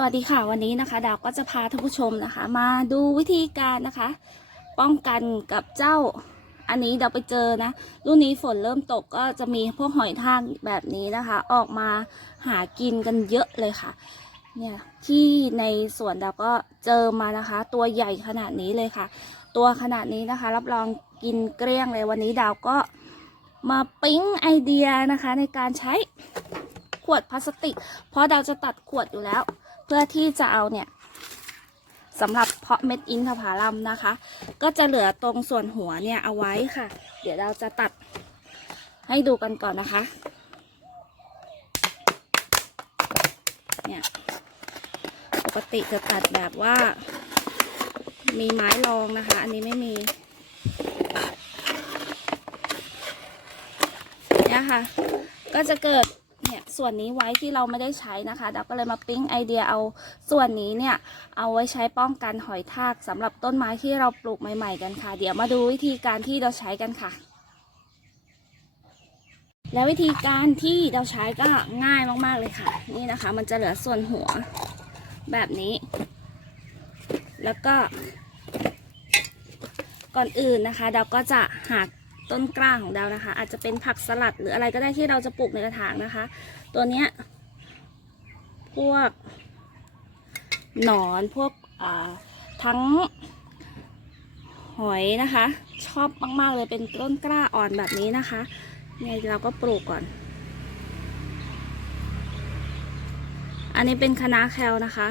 สวัสดีค่ะวันนี้นะคะ ดาวก็จะพาท่านผู้ชมนะคะ มาดูวิธีการนะคะ ป้องกันกับเจ้า อันนี้เดาวไปเจอนะรุ่นนี้ฝนเริ่มตกก็จะมีพวกหอยทากแบบนี้นะคะ ออกมาหากินกันเยอะเลยค่ะ เนี่ยที่ในสวนดาวก็เจอมานะคะ ตัวใหญ่ขนาดนี้เลยค่ะ ตัวขนาดนี้นะคะ รับรองกินเกลี้ยงเลยวันนี้ดาวก็มาปิ๊งไอเดียนะคะ ในการใช้ขวดพลาสติก เพราะดาวจะตัดขวดอยู่แล้ว พื่อที่จะเอาเนี่ยสำหรับเพาะเม็ดอินทผลัมนะคะ ก็จะเหลือตรงส่วนหัวเนี่ยเอาไว้ค่ะ เดี๋ยวเราจะตัดให้ดูกันก่อนนะคะเนี่ยปกติจะตัดแบบว่า มีไม้รองนะคะ อันนี้ไม่มีเนี่ยค่ะ ก็จะเกิด ส่วนนี้ไว้ที่เราไม่ได้ใช้นะคะเราก็เลยมาปิ๊งไอเดียเอาส่วนนี้เนี่ยเอาไว้ใช้ป้องกันหอยทากสำหรับต้นไม้ที่เราปลูกใหม่ๆกันค่ะ เดี๋ยวมาดูวิธีการที่เราใช้กันค่ะ และวิธีการที่เราใช้ก็ง่ายมากๆเลยค่ะ นี่นะคะ มันจะเหลือส่วนหัวแบบนี้ แล้วก็ก่อนอื่นนะคะ เราก็จะหัก ต้นกล้าของเรานะคะ อาจจะเป็นผักสลัดหรืออะไรก็ได้ที่เราจะปลูกในกระถางนะคะ ตัวเนี้ยพวกหนอนพวกทั้งหอยนะคะ ชอบมากๆเลยเป็นต้นกล้าอ่อนแบบนี้นะคะเนี่ยเราก็ปลูกก่อน อันนี้เป็นคะน้าแคลนะคะ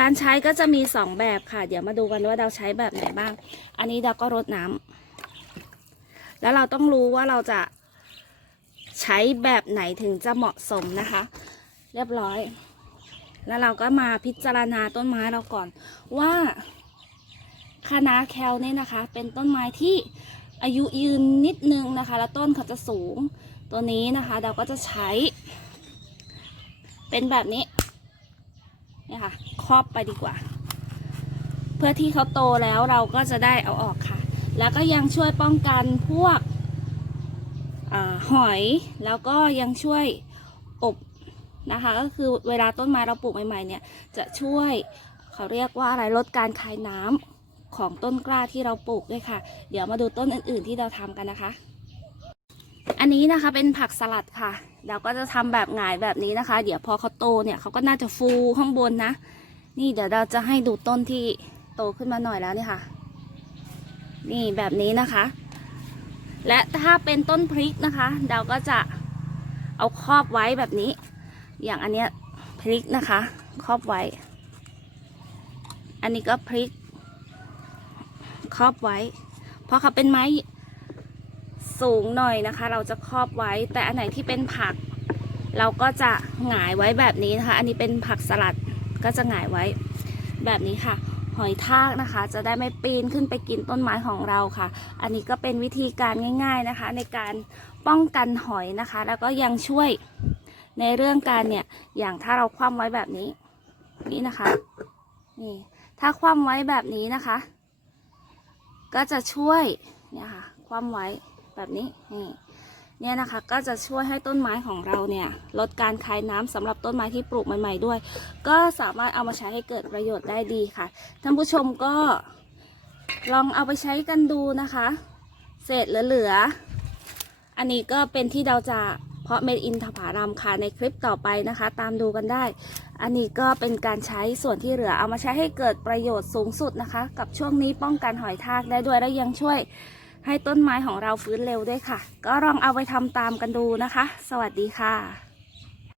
การใช้ก็จะมีสองแบบค่ะ เดี๋ยวมาดูกันว่าเราใช้แบบไหนบ้าง อันนี้เราก็รดน้ำ แล้วเราต้องรู้ว่าเราจะใช้แบบไหนถึงจะเหมาะสมนะคะ เรียบร้อย แล้วเราก็มาพิจารณาต้นไม้เราก่อนว่าคานาแคลเนี่ยนะคะ เป็นต้นไม้ที่อายุยืนนิดนึงนะคะ แล้วต้นเขาจะสูงตัวนี้นะคะ เราก็จะใช้ เป็นแบบนี้เนี่ยค่ะครอบไปดีกว่า เพื่อที่เขาโตแล้วเราก็จะได้เอาออกค่ะ แล้วก็ยังช่วยป้องกันพวกอหอยแล้วก็ยังช่วยอบนะคะ ก็คือเวลาต้นไม้เราปลูกใหม่ๆเนี่ยจะช่วยเขาเรียกว่าอะไรลดการคายน้ำของต้นกล้าที่เราปลูกด้วยค่ะ เดี๋ยวมาดูต้นอื่นๆที่เราทำกันนะคะ อันนี้นะคะเป็นผักสลัดค่ะ เราก็จะทำแบบหงายแบบนี้นะคะ เดี๋ยวพอเขาโตเนี่ยเขาก็น่าจะฟูข้างบนนะ นี่เดี๋ยวเราจะให้ดูต้นที่โตขึ้นมาหน่อยแล้วนี่ค่ะ นี่แบบนี้นะคะ และถ้าเป็นต้นพริกนะคะ เราก็จะเอาครอบไว้แบบนี้ อย่างอันเนี้ยพริกนะคะ ครอบไว้ อันนี้ก็พริก ครอบไว้ เพราะเขาเป็นไม้สูงหน่อยนะคะ เราจะครอบไว้ แต่อันไหนที่เป็นผัก เราก็จะหงายไว้แบบนี้นะคะ อันนี้เป็นผักสลัดก็จะหงายไว้แบบนี้ค่ะ หอยทากนะคะ จะได้ไม่ปีนขึ้นไปกินต้นไม้ของเราค่ะ อันนี้ก็เป็นวิธีการง่าย ๆนะคะ ในการป้องกันหอยนะคะ แล้วก็ยังช่วยในเรื่องการเนี่ยอย่างถ้าเราคว่ำไว้แบบนี้ นี่นะคะนี่ถ้าคว่ำไว้แบบนี้นะคะ ก็จะช่วยเนี่ยค่ะคว่ำไว้แบบนี้นี่ เนี่ยนะคะก็จะช่วยให้ต้นไม้ของเราเนี่ยลดการคายน้ำสำหรับต้นไม้ที่ปลูกใหม่ ๆด้วย ก็สามารถเอามาใช้ให้เกิดประโยชน์ได้ดีค่ะท่านผู้ชมก็ลองเอาไปใช้กันดูนะคะ เศษเหลือๆอันนี้ก็เป็นที่เราจะเพาะเม็ดอินทผลัมค่ะในคลิปต่อไปนะคะ ตามดูกันได้ อันนี้ก็เป็นการใช้ส่วนที่เหลือเอามาใช้ให้เกิดประโยชน์สูงสุดนะคะ กับช่วงนี้ป้องกันหอยทากได้ด้วยและยังช่วย ให้ต้นไม้ของเราฟื้นเร็วด้วยค่ะ ก็ลองเอาไปทำตามกันดูนะคะ สวัสดีค่ะ